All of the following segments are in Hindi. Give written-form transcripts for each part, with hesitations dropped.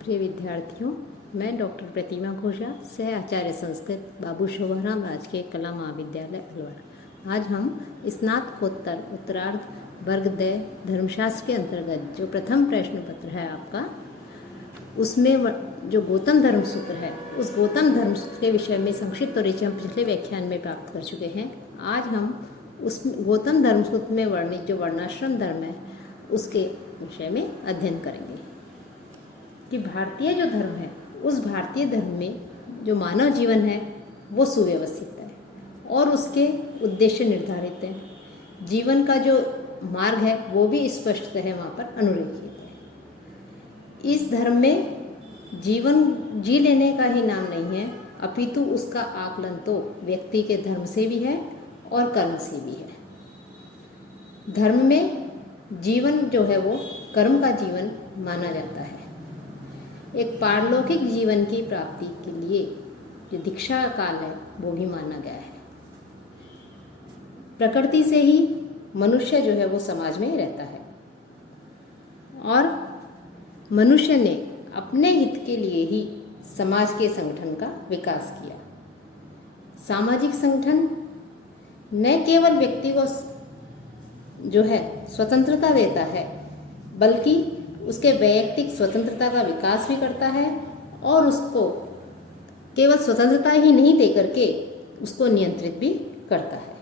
प्रिय विद्यार्थियों, मैं डॉक्टर प्रतिमा घोषा, सह आचार्य संस्कृत बाबू शोभाराम राजकीय कला महाविद्यालय अलवर। आज हम स्नातकोत्तर उत्तरार्ध वर्ग द धर्मशास्त्र के अंतर्गत जो प्रथम प्रश्न पत्र है आपका, उसमें जो गौतम धर्म सूत्र है, उस गौतम धर्म सूत्र के विषय में संक्षिप्त परिचय हम पिछले व्याख्यान में प्राप्त कर चुके हैं। आज हम उस गौतम धर्म सूत्र में वर्णित जो वर्णाश्रम धर्म है उसके विषय में अध्ययन करेंगे कि भारतीय जो धर्म है, उस भारतीय धर्म में जो मानव जीवन है वो सुव्यवस्थित है और उसके उद्देश्य निर्धारित हैं। जीवन का जो मार्ग है वो भी स्पष्ट है, वहाँ पर अनुरेखित है। इस धर्म में जीवन जी लेने का ही नाम नहीं है, अपितु उसका आकलन तो व्यक्ति के धर्म से भी है और कर्म से भी है। धर्म में जीवन जो है वो कर्म का जीवन माना जाता है। एक पारलौकिक जीवन की प्राप्ति के लिए जो दीक्षा काल है वो भी माना गया है। प्रकृति से ही मनुष्य जो है वो समाज में रहता है और मनुष्य ने अपने हित के लिए ही समाज के संगठन का विकास किया। सामाजिक संगठन न केवल व्यक्ति को जो है स्वतंत्रता देता है, बल्कि उसके वैयक्तिक स्वतंत्रता का विकास भी करता है और उसको केवल स्वतंत्रता ही नहीं दे करके उसको नियंत्रित भी करता है।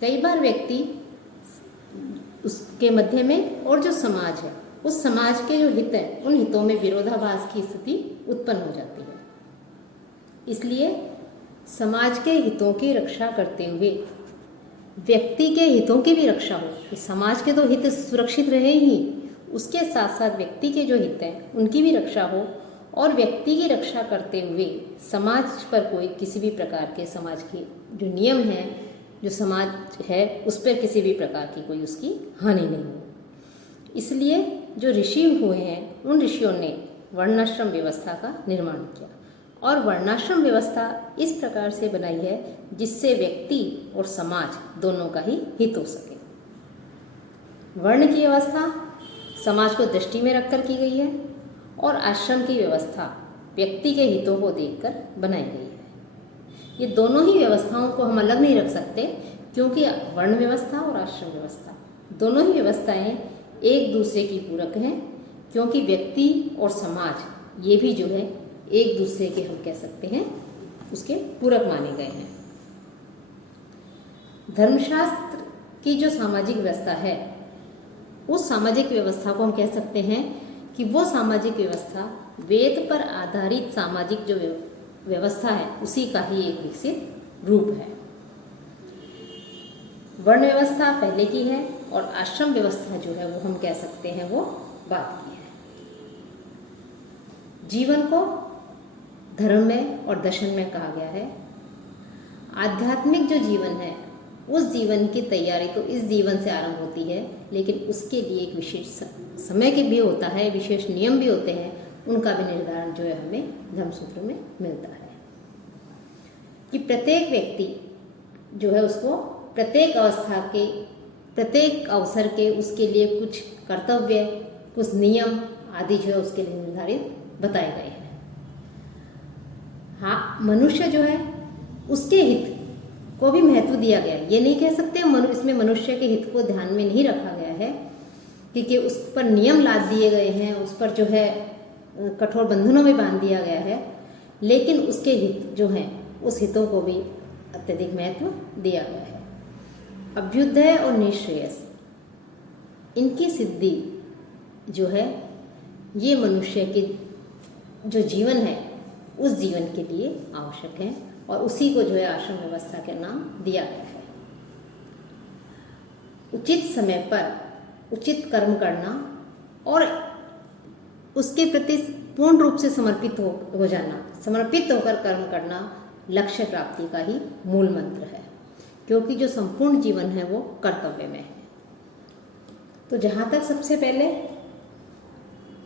कई बार व्यक्ति उसके मध्य में और जो समाज है, उस समाज के जो हित है, उन हितों में विरोधाभास की स्थिति उत्पन्न हो जाती है। इसलिए समाज के हितों की रक्षा करते हुए व्यक्ति के हितों की भी रक्षा हो, कि समाज के तो हित सुरक्षित रहे ही, उसके साथ साथ व्यक्ति के जो हित हैं उनकी भी रक्षा हो और व्यक्ति की रक्षा करते हुए समाज पर कोई किसी भी प्रकार के समाज के जो नियम हैं, जो समाज है, उस पर किसी भी प्रकार की कोई उसकी हानि नहीं हो। इसलिए जो ऋषि हुए हैं, उन ऋषियों ने वर्णाश्रम व्यवस्था का निर्माण किया और वर्णाश्रम व्यवस्था इस प्रकार से बनाई है जिससे व्यक्ति और समाज दोनों का ही हित हो सके। वर्ण की व्यवस्था समाज को दृष्टि में रखकर की गई है और आश्रम की व्यवस्था व्यक्ति के हितों को देखकर बनाई गई है। ये दोनों ही व्यवस्थाओं को हम अलग नहीं रख सकते, क्योंकि वर्ण व्यवस्था और आश्रम व्यवस्था दोनों ही व्यवस्थाएं एक दूसरे की पूरक हैं, क्योंकि व्यक्ति और समाज ये भी जो है एक दूसरे के, हम कह सकते हैं, उसके पूरक माने गए हैं। धर्मशास्त्र की जो सामाजिक व्यवस्था है, उस सामाजिक व्यवस्था को हम कह सकते हैं कि वो सामाजिक व्यवस्था वेद पर आधारित सामाजिक जो व्यवस्था है उसी का ही एक विकसित रूप है। वर्ण व्यवस्था पहले की है और आश्रम व्यवस्था जो है वो हम कह सकते हैं वो बाद की है। जीवन को धर्म में और दर्शन में कहा गया है। आध्यात्मिक जो जीवन है, उस जीवन की तैयारी तो इस जीवन से आरंभ होती है, लेकिन उसके लिए एक विशेष समय के भी होता है, विशेष नियम भी होते हैं, उनका भी निर्धारण जो है हमें धर्मसूत्र में मिलता है कि प्रत्येक व्यक्ति जो है उसको प्रत्येक अवस्था के, प्रत्येक अवसर के उसके लिए कुछ कर्तव्य, कुछ नियम आदि जो है उसके लिए निर्धारित बताए गए हैं। हाँ, मनुष्य जो है उसके हित को भी महत्व दिया गया है। ये नहीं कह सकते इसमें मनुष्य के हित को ध्यान में नहीं रखा गया है, क्योंकि उस पर नियम लाद दिए गए हैं, उस पर जो है कठोर बंधनों में बांध दिया गया है, लेकिन उसके हित जो हैं उस हितों को भी अत्यधिक महत्व दिया गया है। अभ्युदय और निःश्रेयस, इनकी सिद्धि जो है ये मनुष्य के जो जीवन है उस जीवन के लिए आवश्यक है और उसी को जो है आश्रम व्यवस्था का नाम दिया गया है। उचित समय पर उचित कर्म करना और उसके प्रति पूर्ण रूप से समर्पित हो जाना, समर्पित होकर कर्म करना लक्ष्य प्राप्ति का ही मूल मंत्र है, क्योंकि जो संपूर्ण जीवन है वो कर्तव्य में है। तो जहाँ तक सबसे पहले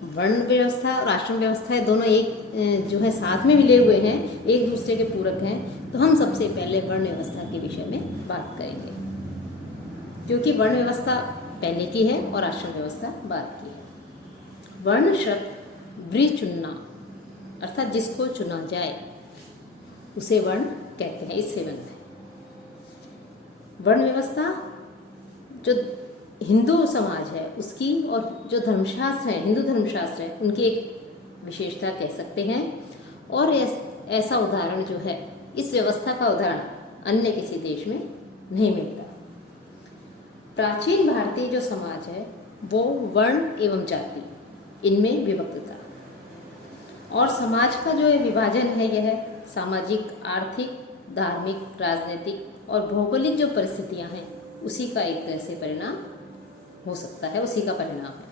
वर्ण व्यवस्था और आश्रम व्यवस्था है, दोनों एक जो है साथ में मिले हुए हैं, एक दूसरे के पूरक हैं, तो हम सबसे पहले वर्ण व्यवस्था के विषय में बात करेंगे, क्योंकि वर्ण व्यवस्था पहले की है और आश्रम व्यवस्था बाद की है। वर्ण शब्द ब्री चुनना अर्थात जिसको चुना जाए उसे वर्ण कहते हैं। इससे बनते हैं वर्ण व्यवस्था। जो हिंदू समाज है उसकी और जो धर्मशास्त्र है, हिंदू धर्मशास्त्र है, उनकी एक विशेषता कह सकते हैं। और ऐसा उदाहरण जो है, इस व्यवस्था का उदाहरण अन्य किसी देश में नहीं मिलता। प्राचीन भारतीय जो समाज है वो वर्ण एवं जाति इनमें विभक्त था। और समाज का जो विभाजन है यह सामाजिक, आर्थिक, धार्मिक, राजनीतिक और भौगोलिक जो परिस्थितियां हैं उसी का एक तरह से परिणाम हो सकता है, उसी का परिणाम है।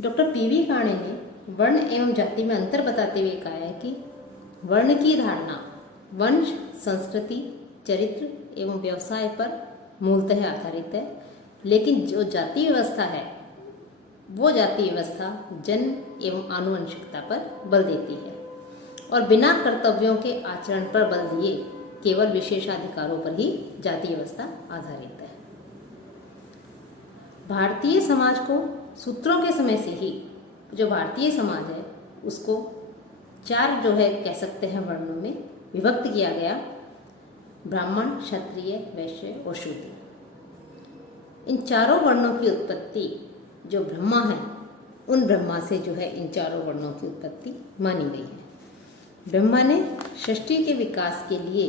डॉक्टर पीवी काणे ने वर्ण एवं जाति में अंतर बताते हुए कहा है कि वर्ण की धारणा वंश, संस्कृति, चरित्र एवं व्यवसाय पर मूलतः आधारित है, लेकिन जो जाति व्यवस्था है वो जाति व्यवस्था जन्म एवं आनुवंशिकता पर बल देती है और बिना कर्तव्यों के आचरण पर बल दिए केवल विशेषाधिकारों पर ही जाति व्यवस्था आधारित है। भारतीय समाज को सूत्रों के समय से ही जो भारतीय समाज है उसको चार जो है कह सकते हैं वर्णों में विभक्त किया गया: ब्राह्मण, क्षत्रिय, वैश्य और शूद्र। इन चारों वर्णों की उत्पत्ति जो ब्रह्मा है उन ब्रह्मा से जो है इन चारों वर्णों की उत्पत्ति मानी गई है। ब्रह्मा ने सृष्टि के विकास के लिए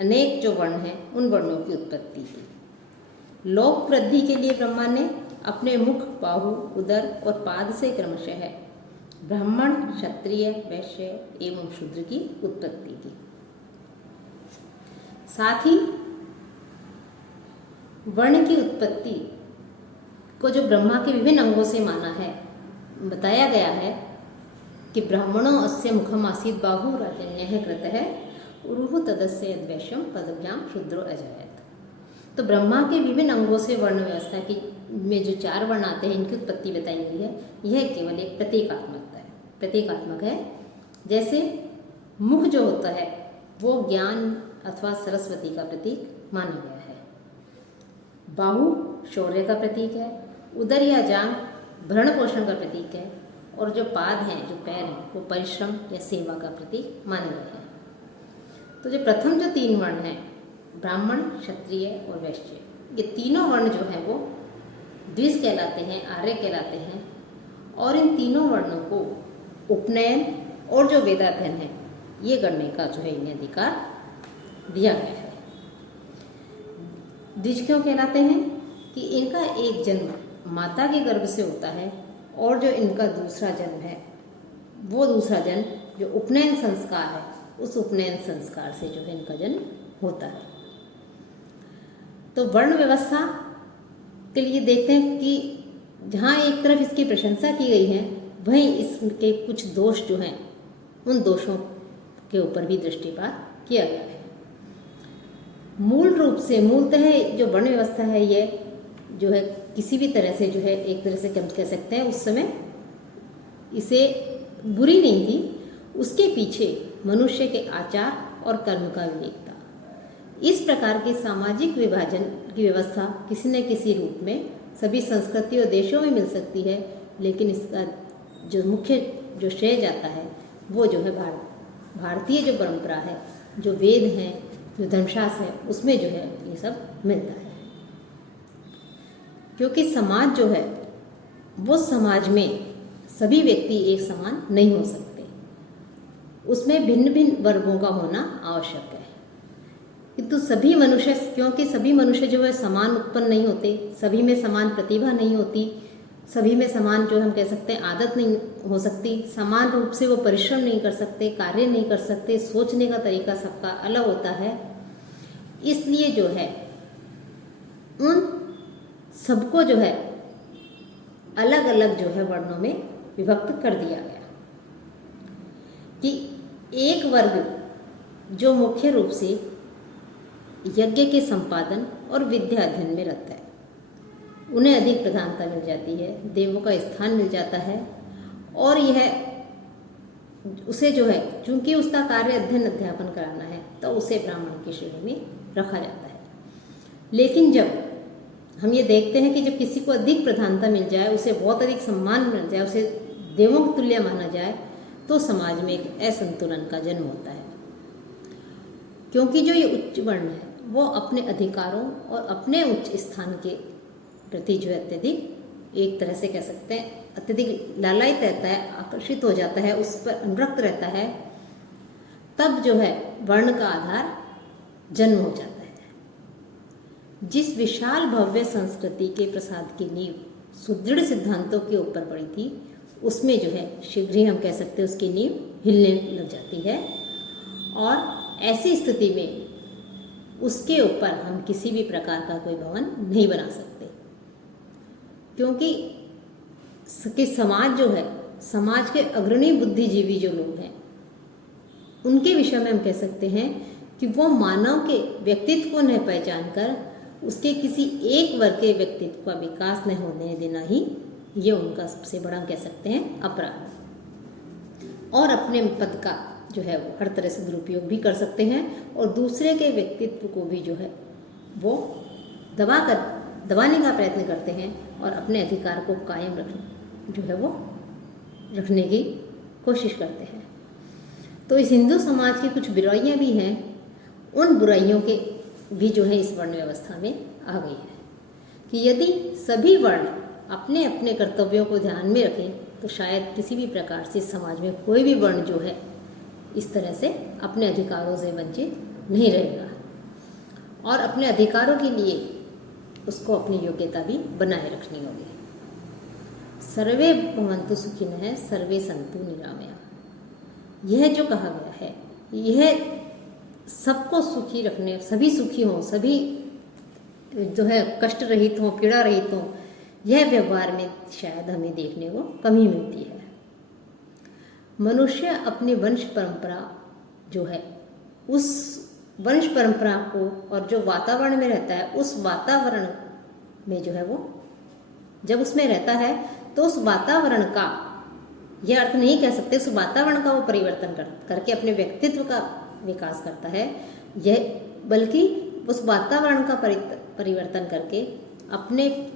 अनेक जो वर्ण हैं उन वर्णों की उत्पत्ति की। लोक वृद्धि के लिए ब्रह्मा ने अपने मुख, बाहु, उदर और पाद से क्रमशः ब्राह्मण, क्षत्रिय, वैश्य एवं शूद्र की उत्पत्ति की। साथ ही वर्ण की उत्पत्ति को जो ब्रह्मा के विभिन्न अंगों से माना है, बताया गया है कि ब्राह्मणों अस्य मुखम आसीत बाहु राजन्यः कृतः उरुहु तदस्य यद्वैश्यम पदभ्याम शूद्रो अजायत। तो ब्रह्मा के विभिन्न अंगों से वर्ण व्यवस्था की में जो चार वर्ण आते हैं इनकी उत्पत्ति बताई गई है। यह केवल एक प्रतीकात्मक है। जैसे मुख जो होता है वो ज्ञान अथवा सरस्वती का प्रतीक माना गया है। बाहु शौर्य का प्रतीक है। उदर या जांघ भरण पोषण का प्रतीक है। और जो पाद हैं, जो पैर हैं, वो परिश्रम या सेवा का प्रतीक माने गए हैं। तो जो प्रथम जो तीन वर्ण हैं, ब्राह्मण, क्षत्रिय और वैश्य, ये तीनों वर्ण जो हैं वो द्विज कहलाते हैं, आर्य कहलाते हैं। और इन तीनों वर्णों को उपनयन और जो वेदाध्ययन है ये करने का जो है इन्हें अधिकार दिया गया है। द्विज क्यों कहलाते हैं कि इनका एक जन्म माता के गर्भ से होता है और जो इनका दूसरा जन्म है वो दूसरा जन्म जो उपनयन संस्कार है उस उपनयन संस्कार से जो है इनका जन्म होता है। तो वर्ण व्यवस्था के लिए देखते हैं कि जहाँ एक तरफ इसकी प्रशंसा की गई है वहीं इसके कुछ दोष जो हैं उन दोषों के ऊपर भी दृष्टिपात किया गया है। मूल रूप से मूलतः जो वर्ण व्यवस्था है ये जो है किसी भी तरह से जो है एक तरह से कह सकते हैं उस समय इसे बुरी नहीं थी। उसके पीछे मनुष्य के आचार और कर्म का विवेक था। इस प्रकार के सामाजिक विभाजन की व्यवस्था किसी न किसी रूप में सभी संस्कृति और देशों में मिल सकती है, लेकिन इसका जो मुख्य जो श्रेय जाता है वो जो है भारतीय जो परंपरा है, जो वेद हैं, जो धर्मशास्त्र है, उसमें जो है ये सब मिलता है। क्योंकि समाज जो है वो समाज में सभी व्यक्ति एक समान नहीं हो सकते, उसमें भिन्न भिन्न वर्गों का होना आवश्यक है। किंतु सभी मनुष्य, क्योंकि सभी मनुष्य जो है समान उत्पन्न नहीं होते, सभी में समान प्रतिभा नहीं होती, सभी में समान जो हम कह सकते हैं आदत नहीं हो सकती, समान रूप से वो परिश्रम नहीं कर सकते, कार्य नहीं कर सकते, सोचने का तरीका सबका अलग होता है। इसलिए जो है उन सबको जो है अलग अलग जो है वर्णों में विभक्त कर दिया गया कि एक वर्ग जो मुख्य रूप से यज्ञ के संपादन और विद्या अध्ययन में रहता है उन्हें अधिक प्रधानता मिल जाती है, देवों का स्थान मिल जाता है। और यह उसे जो है चूंकि उसका कार्य अध्ययन अध्यापन कराना है तो उसे ब्राह्मण की श्रेणी में रखा जाता है। लेकिन जब हम ये देखते हैं कि जब किसी को अधिक प्रधानता मिल जाए, उसे बहुत अधिक सम्मान मिल जाए, उसे देवों के तुल्य माना जाए, तो समाज में एक असंतुलन का जन्म होता है। क्योंकि जो ये उच्च वर्ण है वो अपने अधिकारों और अपने उच्च स्थान के प्रति जो है अत्यधिक, एक तरह से कह सकते हैं अत्यधिक लालायित रहता है, आकर्षित हो जाता है, उस पर अनुरक्त रहता है, तब जो है वर्ण का आधार जन्म हो जाता है। जिस विशाल भव्य संस्कृति के प्रसाद की नींव सुदृढ़ सिद्धांतों के ऊपर पड़ी थी, उसमें जो है शीघ्र ही हम कह सकते हैं उसकी नींव हिलने लग जाती है, और ऐसी स्थिति में उसके ऊपर हम किसी भी प्रकार का कोई भवन नहीं बना सकते। क्योंकि समाज जो है, समाज के अग्रणी बुद्धिजीवी जो लोग हैं, उनके विषय में हम कह सकते हैं कि वो मानव के व्यक्तित्व को न पहचान कर उसके किसी एक वर्ग के व्यक्तित्व का विकास न होने देना ही ये उनका सबसे बड़ा कह सकते हैं अपराध। और अपने पद का जो है वो हर तरह से दुरुपयोग भी कर सकते हैं, और दूसरे के व्यक्तित्व को भी जो है वो दबाने का प्रयत्न करते हैं, और अपने अधिकार को कायम जो है वो रखने की कोशिश करते हैं। तो इस हिंदू समाज की कुछ बुराइयां भी हैं, उन बुराइयों के भी जो है इस वर्ण व्यवस्था में आ गई है कि यदि सभी वर्ण अपने अपने कर्तव्यों को ध्यान में रखें तो शायद किसी भी प्रकार से समाज में कोई भी वर्ण जो है इस तरह से अपने अधिकारों से वंचित नहीं रहेगा, और अपने अधिकारों के लिए उसको अपनी योग्यता भी बनाए रखनी होगी। सर्वे भवन्तु सुखिनः सर्वे सन्तु निरामया, यह जो कहा गया है, यह सबको सुखी रखने, सभी सुखी हों, सभी जो है कष्ट रहित हों, पीड़ा रहित हों, यह व्यवहार में शायद हमें देखने को कमी मिलती है। मनुष्य अपनी वंश परंपरा जो है, उस वंश परंपरा को और जो वातावरण में रहता है, उस वातावरण में जो है वो जब उसमें रहता है तो उस वातावरण का, यह अर्थ नहीं कह सकते उस वातावरण का वो परिवर्तन करके अपने व्यक्तित्व का विकास करता है, यह बल्कि उस वातावरण का परिवर्तन करके अपने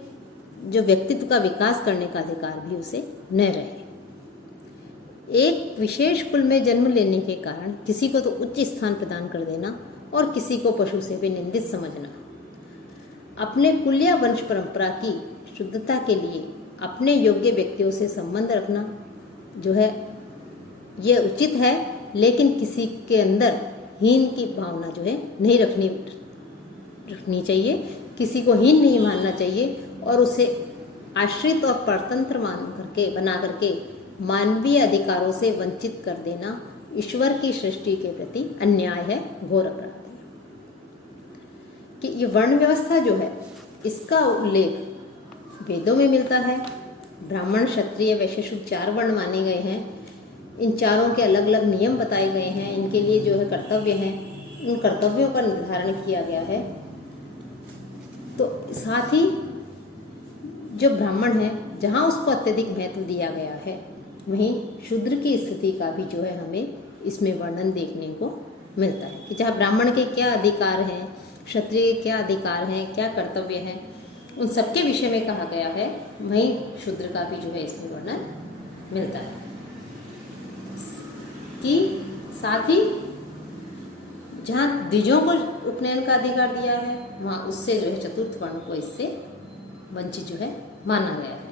जो व्यक्तित्व का विकास करने का अधिकार भी उसे न रहे। एक विशेष कुल में जन्म लेने के कारण किसी को तो उच्च स्थान प्रदान कर देना और किसी को पशु से भी निंदित समझना, अपने कुल या वंश परंपरा की शुद्धता के लिए अपने योग्य व्यक्तियों से संबंध रखना जो है यह उचित है, लेकिन किसी के अंदर हीन की भावना जो है नहीं रखनी चाहिए, किसी को हीन नहीं मानना चाहिए, और उसे आश्रित और परतंत्र बना करके मानवीय अधिकारों से वंचित कर देना ईश्वर की सृष्टि के प्रति अन्याय है, घोर अपराध है। कि ये वर्ण व्यवस्था जो है इसका उल्लेख वेदों में मिलता है। ब्राह्मण, क्षत्रिय, वैश्य, शूद्र 4 वर्ण माने गए हैं। इन चारों के अलग अलग नियम बताए गए हैं, इनके लिए जो है कर्तव्य हैं, उन कर्तव्यों का निर्धारण किया गया है। तो साथ ही जो ब्राह्मण है, जहाँ उसको अत्यधिक महत्व दिया गया है, वहीं शूद्र की स्थिति का भी जो है हमें इसमें वर्णन देखने को मिलता है कि जहाँ ब्राह्मण के क्या अधिकार हैं, क्षत्रिय के क्या अधिकार हैं, क्या कर्तव्य हैं, उन सबके विषय में कहा गया है, वहीं शूद्र का भी जो है इसमें वर्णन मिलता है। कि साथ ही जहाँ द्विजों को उपनयन का अधिकार दिया है, वहाँ उससे जो है चतुर्थ वर्ण को इससे वंचित जो है माना गया है।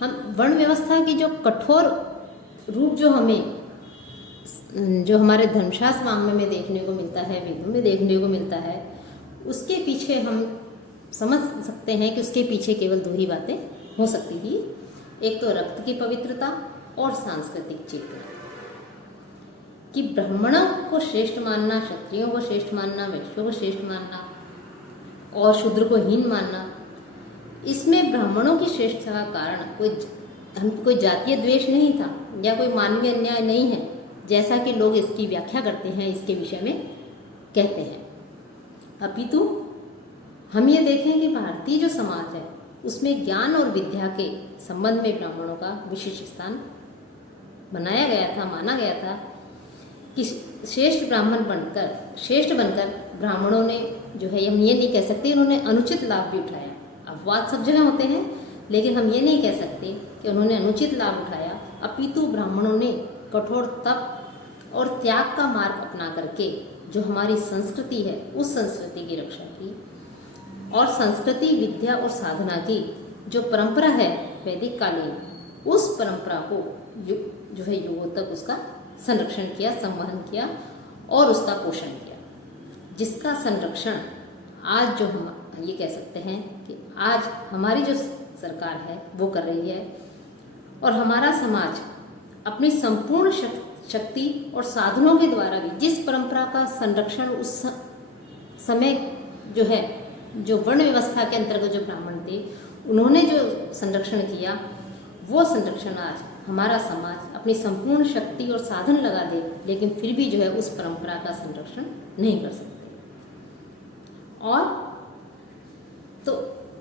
हम वर्ण व्यवस्था की जो कठोर रूप जो हमारे धर्मशास्त्र वाङ्मय में देखने को मिलता है, वेदों में देखने को मिलता है, उसके पीछे हम समझ सकते हैं कि उसके पीछे केवल 2 ही बातें हो सकती थी। एक तो रक्त की पवित्रता और सांस्कृतिक चेतना, कि ब्राह्मणों को श्रेष्ठ मानना, क्षत्रियों को श्रेष्ठ मानना, वैश्यों को श्रेष्ठ मानना और शूद्र को हीन मानना, इसमें ब्राह्मणों की श्रेष्ठता का कारण कोई जातीय द्वेष नहीं था या कोई मानवीय अन्याय नहीं है, जैसा कि लोग इसकी व्याख्या करते हैं, इसके विषय में कहते हैं। अपितु हम ये देखें कि भारतीय जो समाज है उसमें ज्ञान और विद्या के संबंध में ब्राह्मणों का विशेष स्थान बनाया गया था, माना गया था कि श्रेष्ठ बनकर ब्राह्मणों ने जो है हम ये नहीं कह सकते इन्होंने अनुचित लाभ भी उठाया। अपवाद सब जगह होते हैं, लेकिन हम ये नहीं कह सकते कि उन्होंने अनुचित लाभ उठाया, अपितु ब्राह्मणों ने कठोर तप और त्याग का मार्ग अपना करके जो हमारी संस्कृति है उस संस्कृति की रक्षा की, और संस्कृति, विद्या और साधना की जो परंपरा है वैदिक कालीन, उस परंपरा को जो है युगों तक उसका संरक्षण किया, संवहन किया और उसका पोषण किया, जिसका संरक्षण आज जो हम ये कह सकते हैं कि आज हमारी जो सरकार है वो कर रही है। और हमारा समाज अपनी संपूर्ण शक्ति और साधनों के द्वारा भी जिस परंपरा का संरक्षण उस समय जो है, जो वर्ण व्यवस्था के अंतर्गत जो ब्राह्मण थे उन्होंने जो संरक्षण किया, वो संरक्षण आज हमारा समाज अपनी संपूर्ण शक्ति और साधन लगा दे, लेकिन फिर भी जो है उस परंपरा का संरक्षण नहीं कर सकते।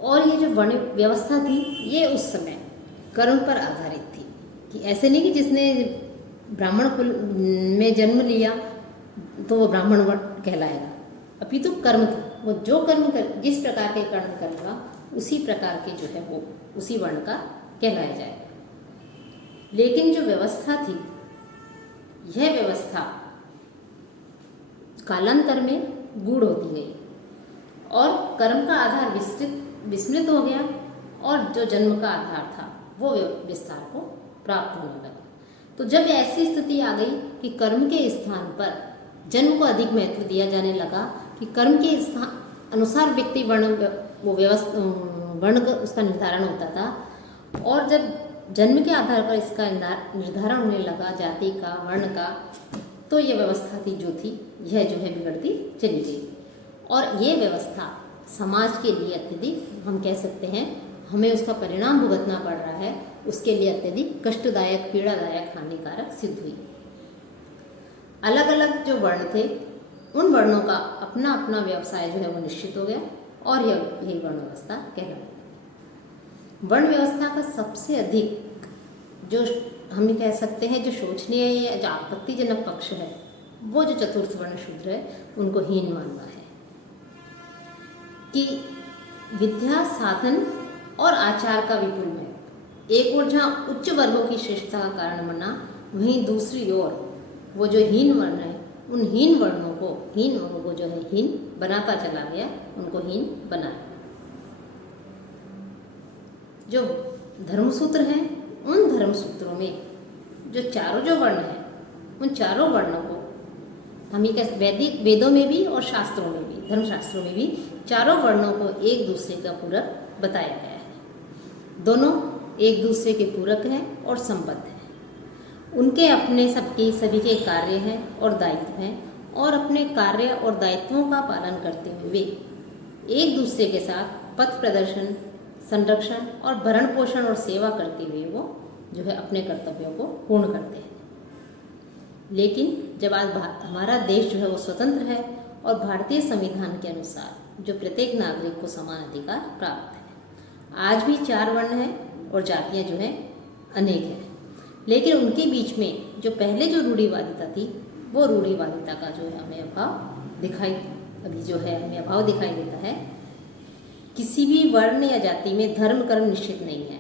और ये जो वर्ण व्यवस्था थी ये उस समय कर्म पर आधारित थी, कि ऐसे नहीं कि जिसने ब्राह्मण कुल में जन्म लिया तो वो ब्राह्मण वर्ण कहलाएगा, अपितु कर्म था, वो जो कर्म कर जिस प्रकार के कर्म करेगा उसी प्रकार के जो है वो उसी वर्ण का कहलाया जाएगा। लेकिन जो व्यवस्था थी, यह व्यवस्था कालांतर में गूढ़ होती गई और कर्म का आधार विस्मृत हो गया, और जो जन्म का आधार था वो विस्तार को प्राप्त होने लगा। तो जब ऐसी स्थिति आ गई कि कर्म के स्थान पर जन्म को अधिक महत्व दिया जाने लगा, कि कर्म के स्थान अनुसार व्यक्ति वर्ण का उसका निर्धारण होता था, और जब जन्म के आधार पर इसका निर्धारण होने लगा जाति का, वर्ण का, तो ये व्यवस्था थी जो थी यह जो है बिगड़ती चली गई। और ये व्यवस्था समाज के लिए अत्यधिक, हम कह सकते हैं, हमें उसका परिणाम भुगतना पड़ रहा है, उसके लिए अत्यधिक कष्टदायक, पीड़ादायक, हानिकारक सिद्ध हुई। अलग अलग जो वर्ण थे उन वर्णों का अपना अपना व्यवसाय जो है वो निश्चित हो गया, और यही वर्ण व्यवस्था कहलाती। वर्ण व्यवस्था का सबसे अधिक जो हम कह सकते हैं जो शोचनीय या जो आपत्तिजनक पक्ष है, वो जो चतुर्थ वर्ण शूद्र है उनको हीन मानना है, कि विद्या, साधन और आचार का विपुल है। एक ओर जहाँ उच्च वर्गों की श्रेष्ठता का कारण बना, वहीं दूसरी ओर वो जो हीन वर्ण है उन हीन वर्णों को जो है हीन बनाता चला गया, उनको हीन बनाया। जो धर्मसूत्र हैं उन धर्मसूत्रों में जो चारों जो वर्ण हैं, उन चारों वर्णों को हम ये वैदिक वेदों में भी और शास्त्रों में भी, धर्मशास्त्रों में भी चारों वर्णों को एक दूसरे का पूरक बताया गया है। दोनों एक दूसरे के पूरक हैं और संबद्ध हैं। उनके अपने सभी के कार्य हैं और दायित्व हैं, और अपने कार्य और दायित्वों का पालन करते हुए वे एक दूसरे के साथ पथ प्रदर्शन, संरक्षण और भरण पोषण और सेवा करते हुए वो जो है अपने कर्तव्यों को पूर्ण करते हैं। लेकिन जब आज हमारा देश जो है वो स्वतंत्र है और भारतीय संविधान के अनुसार जो प्रत्येक नागरिक को समान अधिकार प्राप्त है, आज भी 4 वर्ण हैं और जातियां जो है अनेक हैं, लेकिन उनके बीच में जो पहले जो रूढ़िवादिता थी, वो रूढ़िवादिता का जो है हमें अभाव दिखाई देता है। किसी भी वर्ण या जाति में धर्म कर्म निश्चित नहीं है।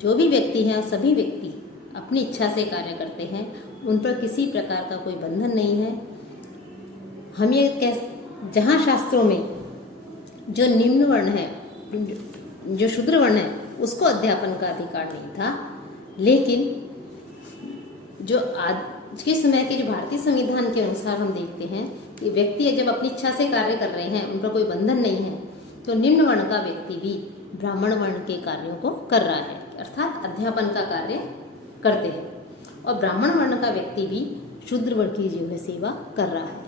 जो भी व्यक्ति हैं, सभी व्यक्ति अपनी इच्छा से कार्य करते हैं, उन पर किसी प्रकार का कोई बंधन नहीं है। हम ये जहाँ शास्त्रों में जो निम्न वर्ण है, जो शूद्र वर्ण है, उसको अध्यापन का अधिकार नहीं था, लेकिन जो आज के समय के जो भारतीय संविधान के अनुसार हम देखते हैं कि व्यक्ति जब अपनी इच्छा से कार्य कर रहे हैं, उन पर कोई बंधन नहीं है, तो निम्न वर्ण का व्यक्ति भी ब्राह्मण वर्ण के कार्यों को कर रहा है, अर्थात अध्यापन का कार्य करते हैं, और ब्राह्मण वर्ण का व्यक्ति भी शूद्र वर्ण की जो है सेवा कर रहा है।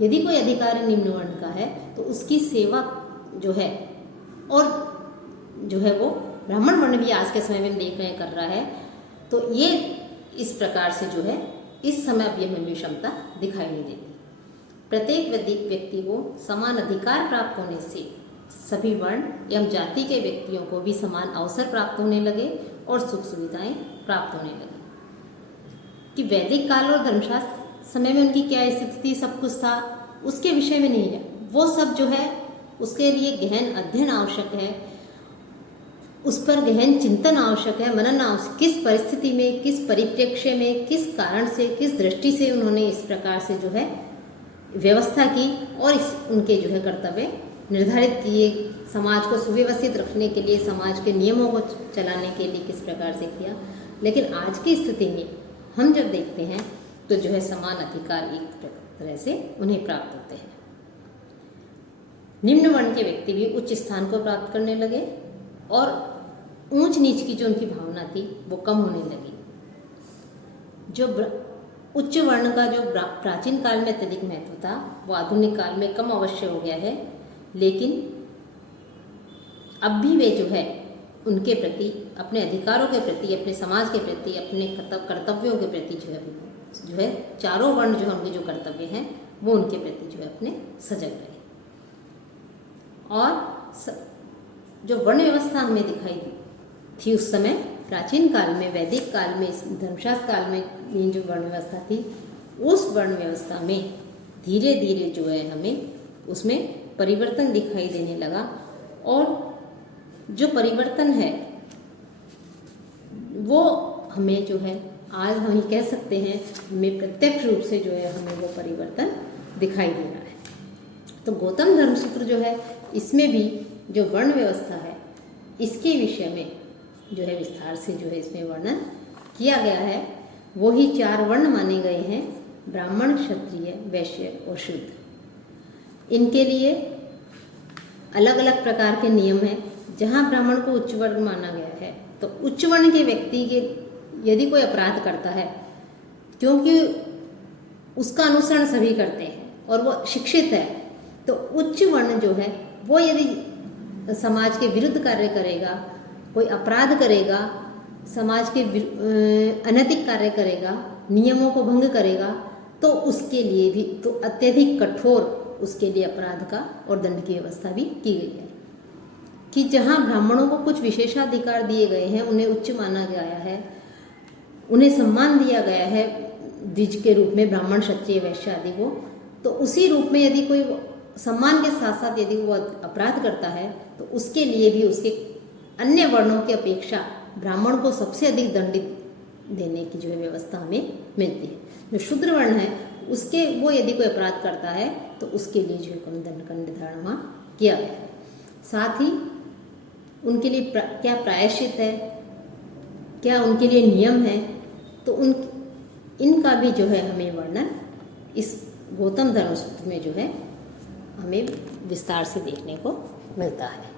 यदि कोई अधिकारी निम्न वर्ण का है तो उसकी सेवा जो है, और जो है वो ब्राह्मण वर्ण भी आज के समय में देख रहे हैं कर रहा है। तो ये इस प्रकार से जो है इस समय अब ये में भी क्षमता दिखाई नहीं देती। प्रत्येक व्यक्ति को समान अधिकार प्राप्त होने से सभी वर्ण एवं जाति के व्यक्तियों को भी समान अवसर प्राप्त होने लगे और सुख सुविधाएं प्राप्त होने लगी। कि वैदिक काल और धर्मशास्त्र समय में उनकी क्या स्थिति थी, सब कुछ था, उसके विषय में नहीं है। वो सब जो है उसके लिए गहन अध्ययन आवश्यक है, उस पर गहन चिंतन आवश्यक है, मनन आवश्यक। किस परिस्थिति में, किस परिप्रेक्ष्य में, किस कारण से, किस दृष्टि से उन्होंने इस प्रकार से जो है व्यवस्था की और उनके जो है कर्तव्य निर्धारित किए, समाज को सुव्यवस्थित रखने के लिए, समाज के नियमों को चलाने के लिए किस प्रकार से किया। लेकिन आज की स्थिति में हम जब देखते हैं तो जो है समान अधिकार एक तरह से उन्हें प्राप्त होते हैं। निम्न वर्ण के व्यक्ति भी उच्च स्थान को प्राप्त करने लगे और ऊंच नीच की जो उनकी भावना थी वो कम होने लगी। जो उच्च वर्ण का जो प्राचीन काल में अत्यधिक महत्व था वो आधुनिक काल में कम अवश्य हो गया है, लेकिन अब भी वे जो है उनके प्रति, अपने अधिकारों के प्रति, अपने समाज के प्रति, अपने कर्तव्यों के प्रति जो है चारों वर्ण जो है उनके जो कर्तव्य हैं वो उनके प्रति जो है अपने सजग रहे। और जो वर्ण व्यवस्था हमें दिखाई थी उस समय प्राचीन काल में, वैदिक काल में, धर्मशास्त्र काल में ये जो वर्ण व्यवस्था थी, उस वर्ण व्यवस्था में धीरे धीरे जो है हमें उसमें परिवर्तन दिखाई देने लगा। और जो परिवर्तन है वो हमें जो है आज हम ये कह सकते हैं हमें प्रत्यक्ष रूप से जो है हमें वो परिवर्तन दिखाई दे रहा है। तो गौतम धर्मसूत्र जो है इसमें भी जो वर्ण व्यवस्था है इसके विषय में जो है विस्तार से जो है इसमें वर्णन किया गया है। वही 4 वर्ण माने गए हैं, ब्राह्मण, क्षत्रिय, वैश्य और शूद्र। इनके लिए अलग अलग प्रकार के नियम हैं। जहाँ ब्राह्मण को उच्च वर्ण माना गया है तो उच्च वर्ण के व्यक्ति के यदि कोई अपराध करता है, क्योंकि उसका अनुसरण सभी करते हैं और वो शिक्षित है, तो उच्च वर्ण जो है वो यदि समाज के विरुद्ध कार्य करेगा, कोई अपराध करेगा, समाज के अनैतिक कार्य करेगा, नियमों को भंग करेगा, तो उसके लिए भी तो अत्यधिक कठोर उसके लिए अपराध का और दंड की व्यवस्था भी की गई है। कि जहाँ ब्राह्मणों को कुछ विशेषाधिकार दिए गए हैं, उन्हें उच्च माना गया है, उन्हें सम्मान दिया गया है द्विज के रूप में, ब्राह्मण, क्षत्रिय, वैश्य आदि को, तो उसी रूप में यदि कोई सम्मान के साथ साथ यदि वो अपराध करता है तो उसके लिए भी उसके अन्य वर्णों की अपेक्षा ब्राह्मण को सबसे अधिक दंडित देने की जो है व्यवस्था हमें मिलती है। जो शूद्र वर्ण है उसके वो यदि कोई अपराध करता है तो उसके लिए जो है कम दंड का निर्धारण वहाँ किया गया है। साथ ही उनके लिए क्या प्रायश्चित है, क्या उनके लिए नियम है, तो इनका भी जो है हमें वर्णन इस गौतम धर्मसूत्र में जो है हमें विस्तार से देखने को मिलता है।